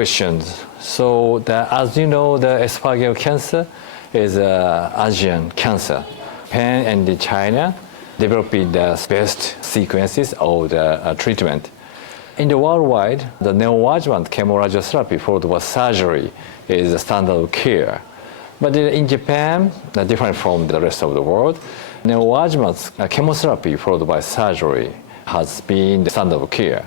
questions. So, as you know, the esophageal cancer is an Asian cancer. Japan and China developed the best sequences of the treatment. In the worldwide, the neoadjuvant chemoradiotherapy followed by surgery is the standard of care. But in Japan, different from the rest of the world, neoadjuvant chemotherapy followed by surgery has been the standard of care.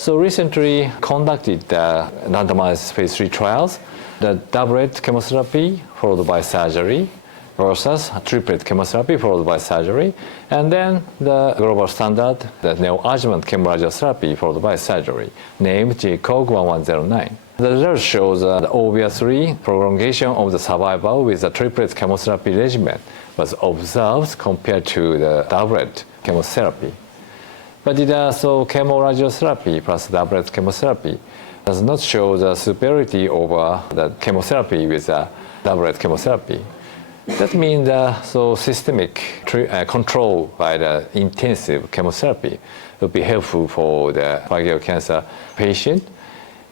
So recently conducted randomized phase 3 trials, the doublet chemotherapy followed by surgery versus triplet chemotherapy followed by surgery, and then the global standard, the neoadjuvant chemoradiotherapy followed by surgery, named JCOG 1109. The result shows obviously prolongation of the survival with the triplet chemotherapy regimen was observed compared to the doublet chemotherapy. But it also chemoradiotherapy plus doublet chemotherapy does not show the superiority over the chemotherapy with the doublet chemotherapy. That means systemic control by the intensive chemotherapy will be helpful for the esophageal cancer patient,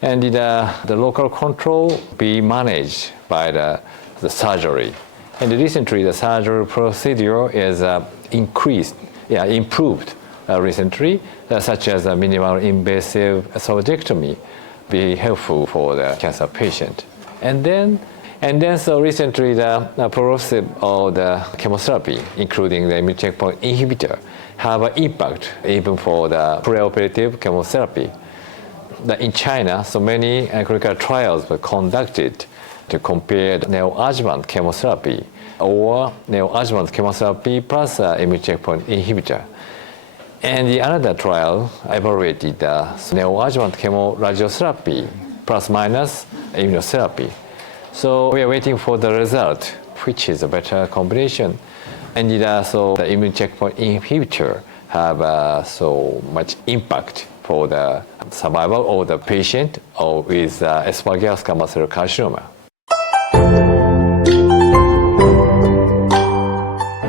and the local control be managed by the surgery. And recently, the surgery procedure is improved recently, such as a minimal invasive esophagectomy, be helpful for the cancer patient. And then so recently the perioperative of the chemotherapy, including the immune checkpoint inhibitor, have an impact even for the perioperative chemotherapy. In China, so many clinical trials were conducted to compare the neoadjuvant chemotherapy or neoadjuvant chemotherapy plus immune checkpoint inhibitor. And the another trial evaluated the neoadjuvant chemoradiotherapy plus minus immunotherapy. So we are waiting for the result, which is a better combination. And so the immune checkpoint inhibitor have so much impact for the survival of the patient with esophageal squamous cell carcinoma.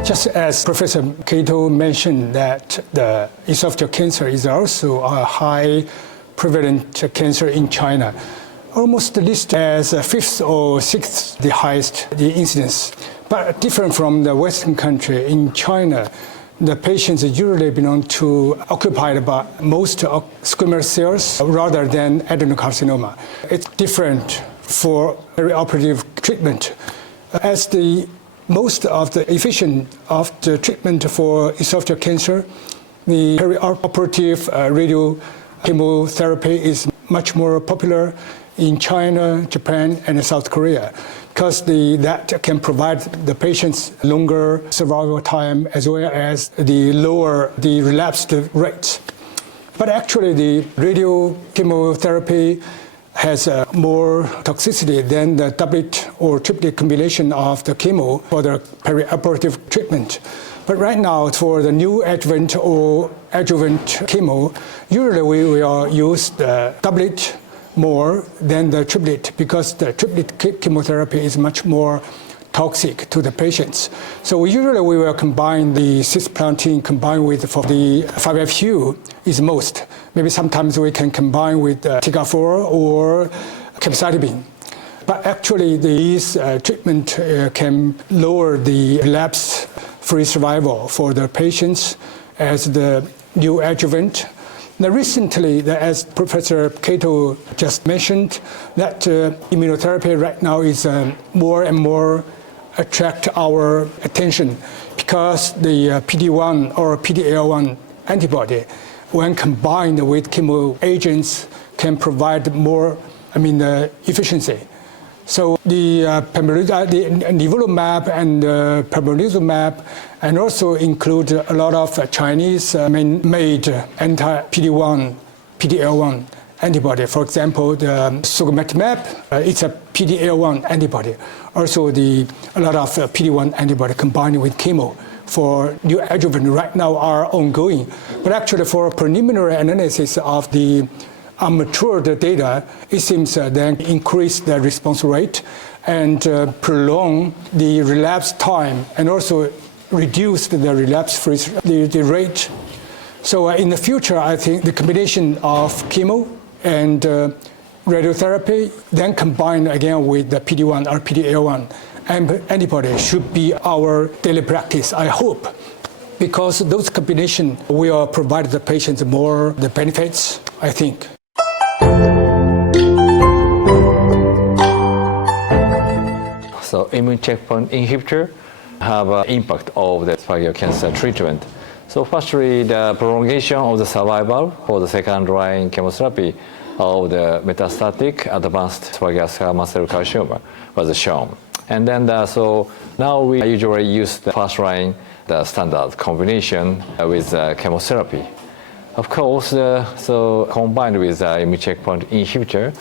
Just as Professor Kato mentioned that the esophageal cancer is also a high prevalent cancer in China, almost listed as fifth or sixth the highest the incidence. But different from the Western country, in China, the patients usually belong to occupied by most squamous cells rather than adenocarcinoma. It's different for perioperative treatment. As the most of the efficient of the treatment for esophageal cancer, the perioperative radiochemotherapy is much more popular in China, Japan, and South Korea, because that can provide the patients longer survival time as well as the lower the relapse rates. But actually, the radiochemotherapy has more toxicity than the doublet or triplet combination of the chemo for the perioperative treatment. But right now, for the new adjuvant or adjuvant chemo, usually we will use the doublet more than the triplet, because the triplet chemotherapy is much more toxic to the patients. So usually we will combine the cisplatin combined with, for the 5-FU is most. Maybe sometimes we can combine with TIGA4 or capecitabine. But actually these treatment can lower the relapse-free survival for the patients as the new adjuvant. Now recently, as Professor Kato just mentioned, that immunotherapy right now is more and more attract our attention, because the PD-1 or PD-L1 antibody, when combined with chemo agents, can provide more, efficiency. So the nivolumab and pembrolizumab, and also include a lot of Chinese made anti-PD-1, PD-L1 antibody. For example, the sugomatimab, it's a PD-L1 antibody. Also, a lot of PD-1 antibody combined with chemo for new adjuvant right now are ongoing. But actually, for preliminary analysis of the unmatured data, it seems then increase the response rate and prolong the relapse time, and also reduce the relapse-free the rate. So in the future, I think the combination of chemo and radiotherapy, then combined again with the PD-1 or PD-L1 antibody should be our daily practice, I hope, because those combinations will provide the patients more the benefits, I think. So immune checkpoint inhibitor have an impact of the esophageal cancer treatment. So firstly, the prolongation of the survival for the second-line chemotherapy of the metastatic advanced esophageal squamous cell carcinoma was shown. And then so now we usually use the first-line, the standard combination with chemotherapy. Of course, so combined with the immune checkpoint inhibitor,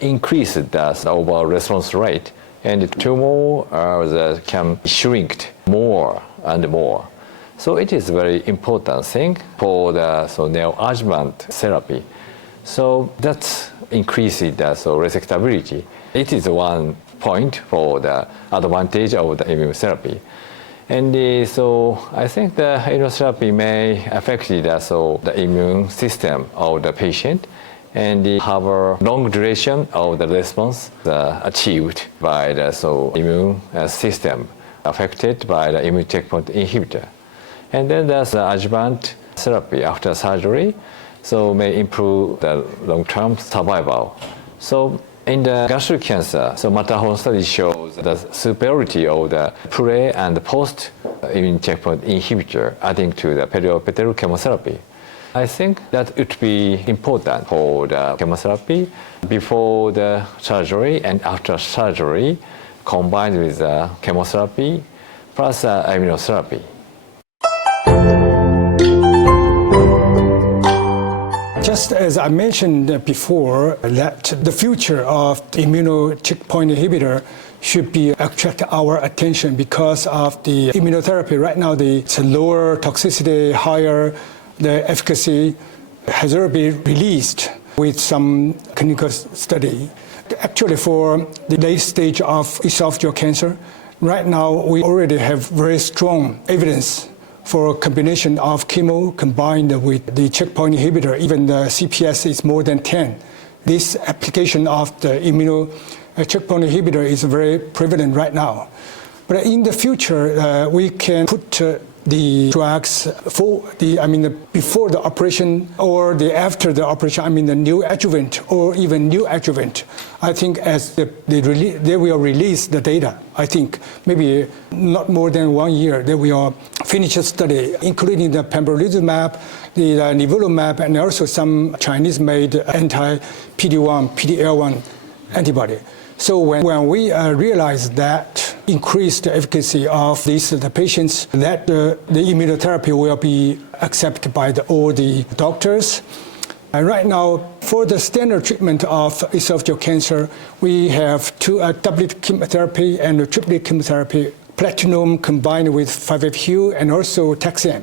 increased the overall response rate, and the tumor can shrink more and more. So it is a very important thing for the neoadjuvant therapy. So that increases the resectability. It is one point for the advantage of the immunotherapy. And so I think the immunotherapy may affect the immune system of the patient and have a long duration of the response achieved by the immune system affected by the immune checkpoint inhibitor. And then there's the adjuvant therapy after surgery, so may improve the long-term survival. So in the gastric cancer, so Matterhorn study shows the superiority of the pre and post immune checkpoint inhibitor adding to the perioperative chemotherapy. I think that would be important for the chemotherapy before the surgery and after surgery combined with the chemotherapy plus immunotherapy. Just as I mentioned before, that the future of the immuno checkpoint inhibitor should be attract our attention because of the immunotherapy. Right now, it's a lower toxicity, higher the efficacy has already been released with some clinical study. Actually, for the late stage of esophageal cancer, right now we already have very strong evidence for a combination of chemo combined with the checkpoint inhibitor. Even the CPS is more than 10. This application of the immuno checkpoint inhibitor is very prevalent right now. But in the future, we can put the drugs for before the operation or after the operation, the new adjuvant or even new adjuvant. I think as they will release the data, I think maybe not more than 1 year, they will finish a study, including the pembrolizumab, the nivolumab, and also some Chinese-made anti-PD-1, PD-L1 antibody. So when we realize that increased efficacy of the patients, that the immunotherapy will be accepted by all the doctors. And right now, for the standard treatment of esophageal cancer, we have two doublet chemotherapy and triplet chemotherapy, platinum combined with 5-FU and also taxane.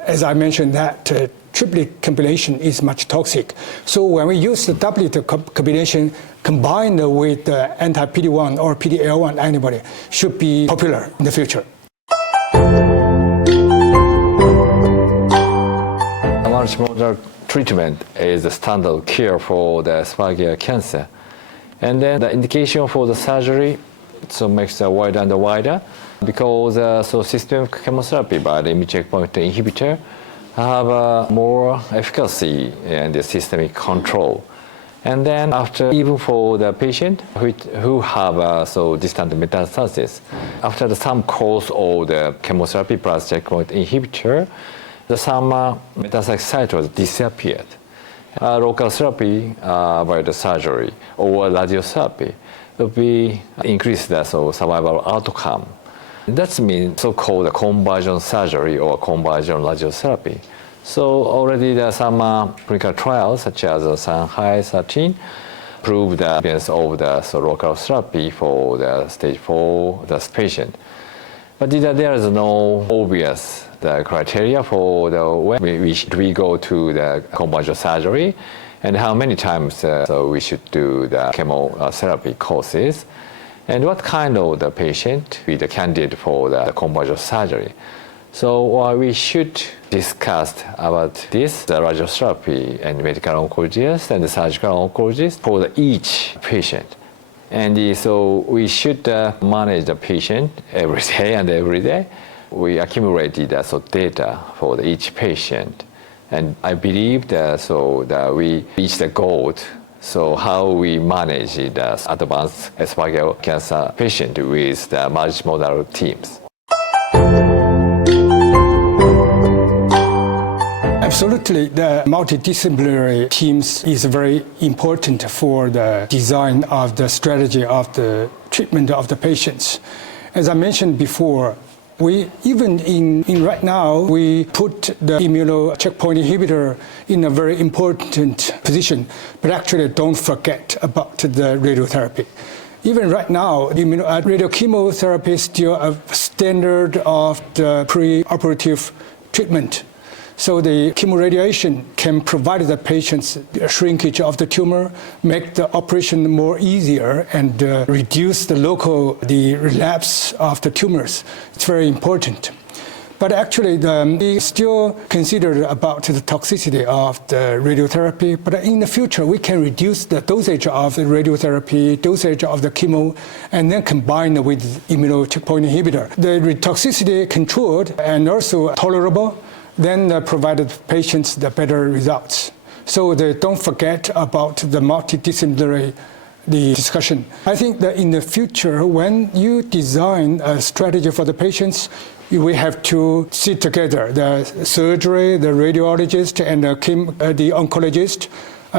As I mentioned, that triplet combination is much toxic. So when we use the doublet combination combined with the anti-PD-1 or PD-L1 antibody should be popular in the future. Multimodal treatment is the standard care for the esophageal cancer. And then the indication for the surgery makes it wider and wider because systemic chemotherapy by the immune checkpoint inhibitor have more efficacy and the systemic control. And then even for the patient who have distant metastasis, after some course of the chemotherapy plus checkpoint inhibitor, some metastatic site was disappeared. Local therapy by the surgery or radiotherapy will be increase the survival outcome. That means so-called conversion surgery or conversion radiotherapy. So already there are some clinical trials such as Shanghai 13 prove the evidence of the local therapy for the stage 4 patient. But there is no obvious criteria for when we go to the conversion surgery and how many times we should do the chemotherapy courses and what kind of the patient be the candidate for the conversion surgery. So we should discuss about this, the radiotherapy and medical oncologist and the surgical oncologist for each patient. And so we should manage the patient every day and every day. We accumulated data for each patient. And I believe that we reached the goal. So how we manage the advanced esophageal cancer patient with the multimodal teams. Absolutely, the multidisciplinary teams is very important for the design of the strategy of the treatment of the patients. As I mentioned before, we even in right now, we put the immuno checkpoint inhibitor in a very important position, but actually don't forget about the radiotherapy. Even right now, radiochemotherapy is still a standard of the preoperative treatment. So the chemoradiation can provide the patients a shrinkage of the tumor, make the operation more easier, and reduce the relapse of the tumors. It's very important. But actually, we still consider about the toxicity of the radiotherapy. But in the future, we can reduce the dosage of the radiotherapy, dosage of the chemo, and then combine with immuno checkpoint inhibitor. The toxicity controlled and also tolerable, then provided patients the better results. So they don't forget about the multidisciplinary discussion. I think that in the future, when you design a strategy for the patients, we have to sit together, the surgery, the radiologist, and the oncologist,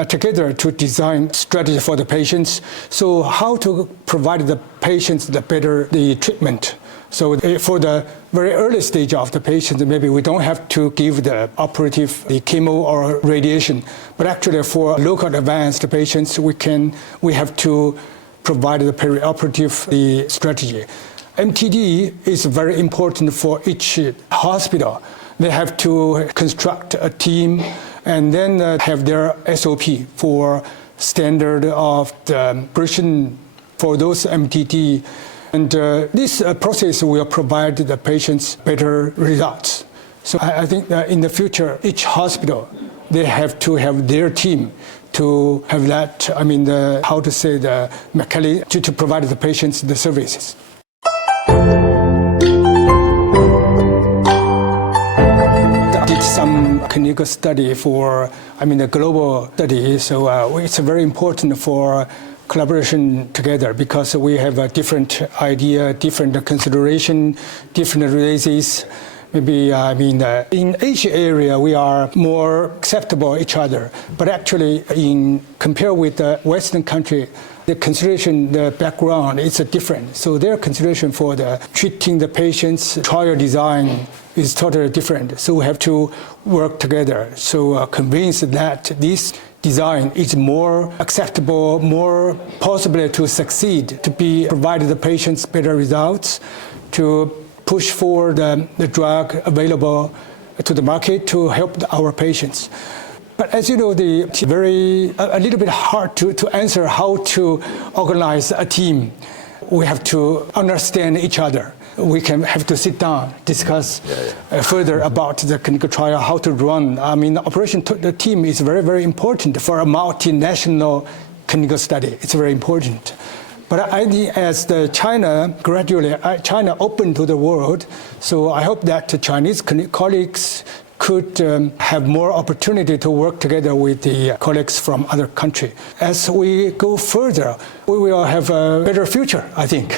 together to design strategy for the patients. So how to provide the patients the better treatment. So for the very early stage of the patient, maybe we don't have to give the chemo or radiation, but actually for local advanced patients, we have to provide the perioperative strategy. MTD is very important for each hospital. They have to construct a team and then have their SOP for standard of the operation for those MTD. And this process will provide the patients better results. So I think that in the future, each hospital, they have to have their team to have that, mechanism to provide the patients the services. I did some clinical study for, the global study. So it's very important for collaboration together because we have a different idea, different consideration, different races. Maybe, in Asia area, we are more acceptable each other. But actually, compared with the Western country, the consideration, the background is different. So their consideration for treating the patients, trial design is totally different. So we have to work together. So convince that this design is more acceptable, more possible to succeed, to provide the patients better results, to push forward the drug available to the market to help our patients. But as you know, it's a little bit hard to answer how to organize a team. We have to understand each other. We have to sit down, discuss further about the clinical trial, how to run. The team is very, very important for a multinational clinical study. It's very important. But I think as China opened to the world, so I hope that the Chinese colleagues could have more opportunity to work together with the colleagues from other countries. As we go further, we will have a better future, I think.